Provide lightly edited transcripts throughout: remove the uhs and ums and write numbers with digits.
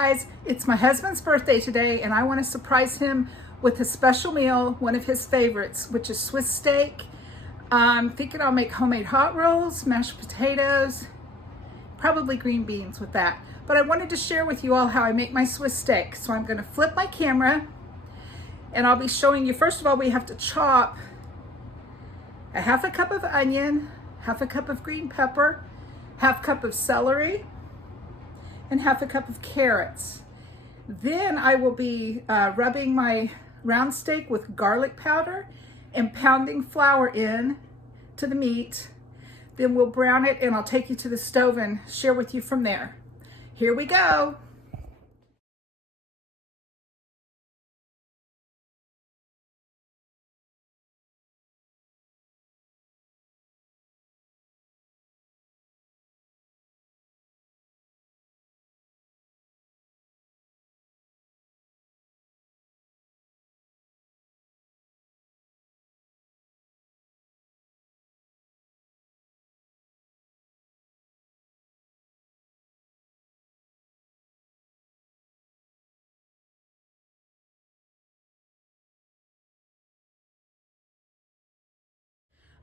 guys, it's my husband's birthday today and I want to surprise him with a special meal, one of his favorites, which is Swiss steak. I'm thinking I'll make homemade hot rolls, mashed potatoes, probably green beans with that. But I wanted to share with you all how I make my Swiss steak. So I'm going to flip my camera and I'll be showing you, first of all, we have to chop a half a cup of onion, half a cup of green pepper, half cup of celery, and half a cup of carrots. Then I will be rubbing my round steak with garlic powder and pounding flour in to the meat. Then we'll brown it and I'll take you to the stove and share with you from there. Here we go.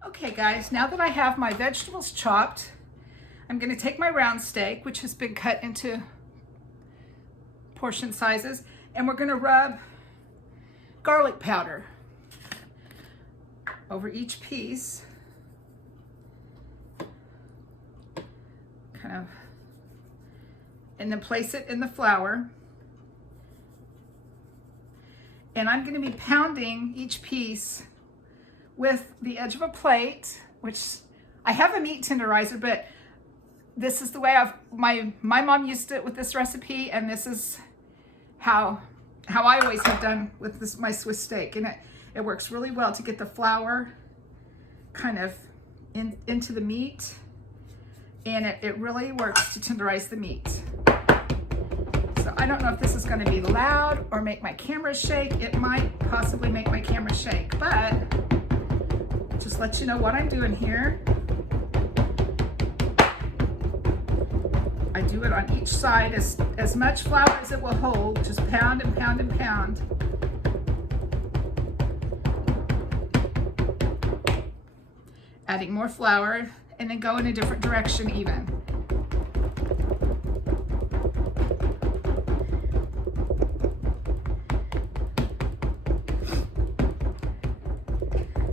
Okay guys, now that I have my vegetables chopped, I'm going to take my round steak, which has been cut into portion sizes, and we're going to rub garlic powder over each piece. Kind of, and then place it in the flour. And I'm going to be pounding each piece with the edge of a plate, which I have a meat tenderizer, but this is the way my mom used it with this recipe, and this is how I always have done with my Swiss steak. And it works really well to get the flour kind of into the meat, and it really works to tenderize the meat. So I don't know if this is going to be loud or make my camera shake. It might possibly make my camera shake, but just let you know what I'm doing here. I do it on each side, as much flour as it will hold. Just pound and pound and pound. Adding more flour, and then go in a different direction even.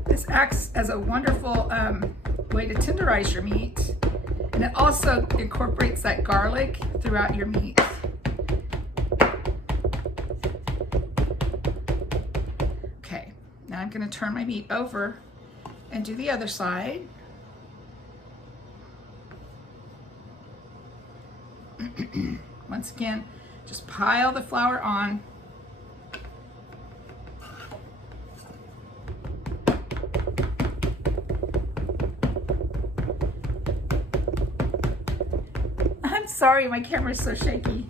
This acts as a wonderful way to tenderize your meat, and it also incorporates that garlic throughout your meat. Okay, now I'm going to turn my meat over and do the other side. Once again, just pile the flour on. I'm sorry, my camera's so shaky.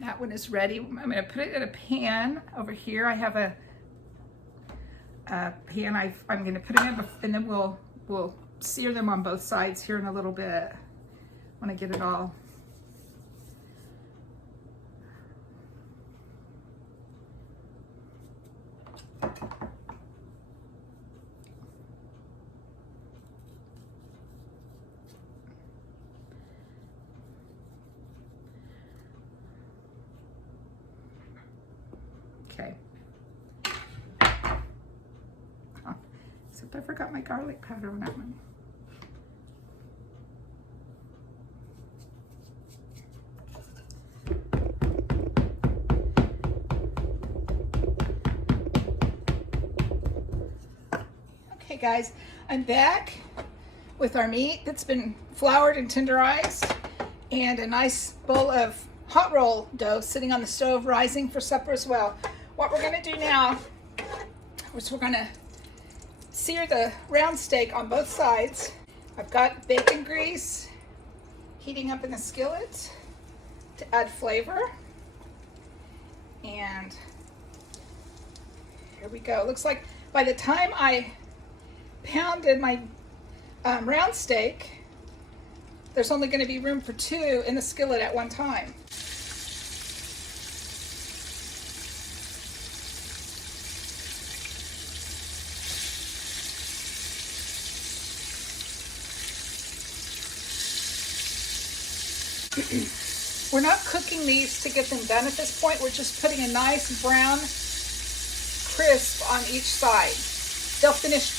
That one is ready. I'm going to put it in a pan over here. I have a pan. I'm going to put it in, and then we'll sear them on both sides here in a little bit when I get it all. Okay. I forgot my garlic powder on that one. Okay guys, I'm back with our meat that's been floured and tenderized, and a nice bowl of hot roll dough sitting on the stove rising for supper as well. What we're going to do now is we're going to sear the round steak on both sides. I've got bacon grease heating up in the skillet to add flavor. And here we go. Looks like by the time I pounded my round steak, there's only going to be room for 2 in the skillet at one time. We're not cooking these to get them done at this point. We're just putting a nice brown crisp on each side. They'll finish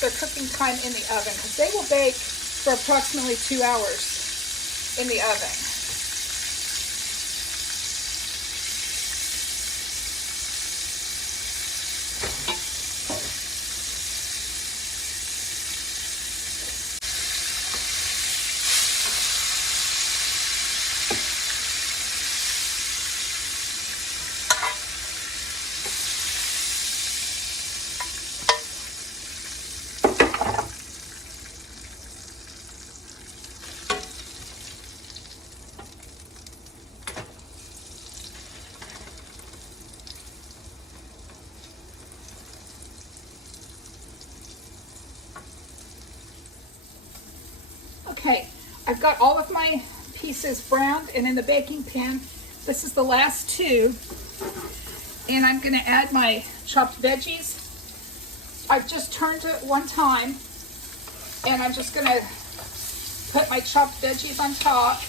their cooking time in the oven because they will bake for approximately 2 hours in the oven. Okay, I've got all of my pieces browned and in the baking pan. This is the last 2. And I'm going to add my chopped veggies. I've just turned it one time. And I'm just going to put my chopped veggies on top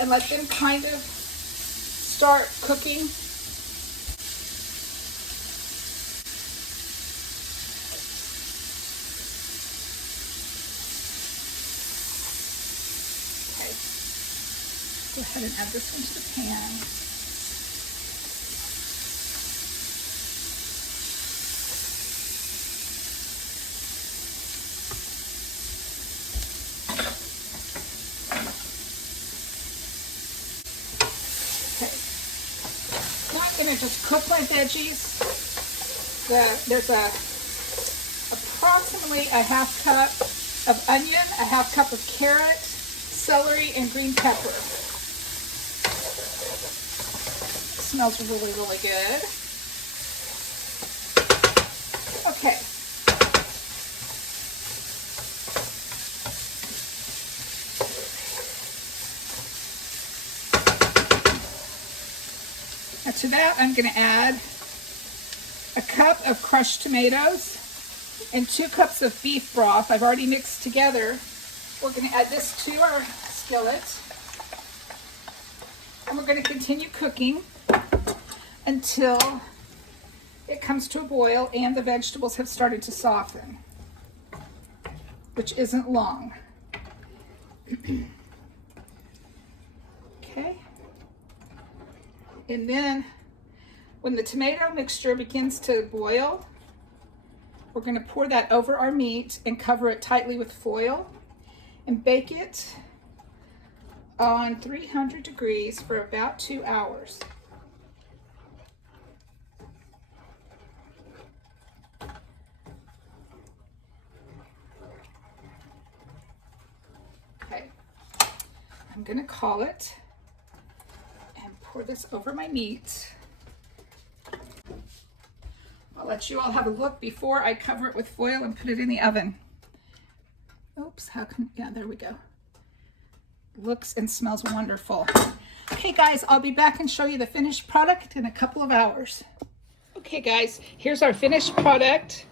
and let them kind of start cooking. Go ahead and add this one to the pan. Okay. Now I'm going to just cook my veggies. There's approximately a half cup of onion, a half cup of carrot, celery, and green pepper. Smells really, really good. Okay. Now to that, I'm going to add a cup of crushed tomatoes and 2 cups of beef broth. I've already mixed together. We're going to add this to our skillet. And we're going to continue cooking until it comes to a boil and the vegetables have started to soften, which isn't long. Okay. And then when the tomato mixture begins to boil, we're going to pour that over our meat and cover it tightly with foil and bake it on 300 degrees for about 2 hours. Okay, I'm going to call it and pour this over my meat. I'll let you all have a look before I cover it with foil and put it in the oven. Oops, yeah, there we go. Looks and smells wonderful. Okay guys, I'll be back and show you the finished product in a couple of hours. Okay guys, here's our finished product.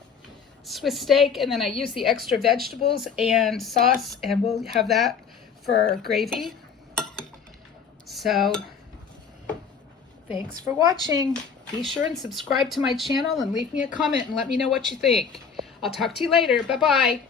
Swiss steak, and then I use the extra vegetables and sauce, and we'll have that for gravy. So Thanks for watching. Be sure and subscribe to my channel and leave me a comment and let me know what you think. I'll talk to you later. Bye-bye.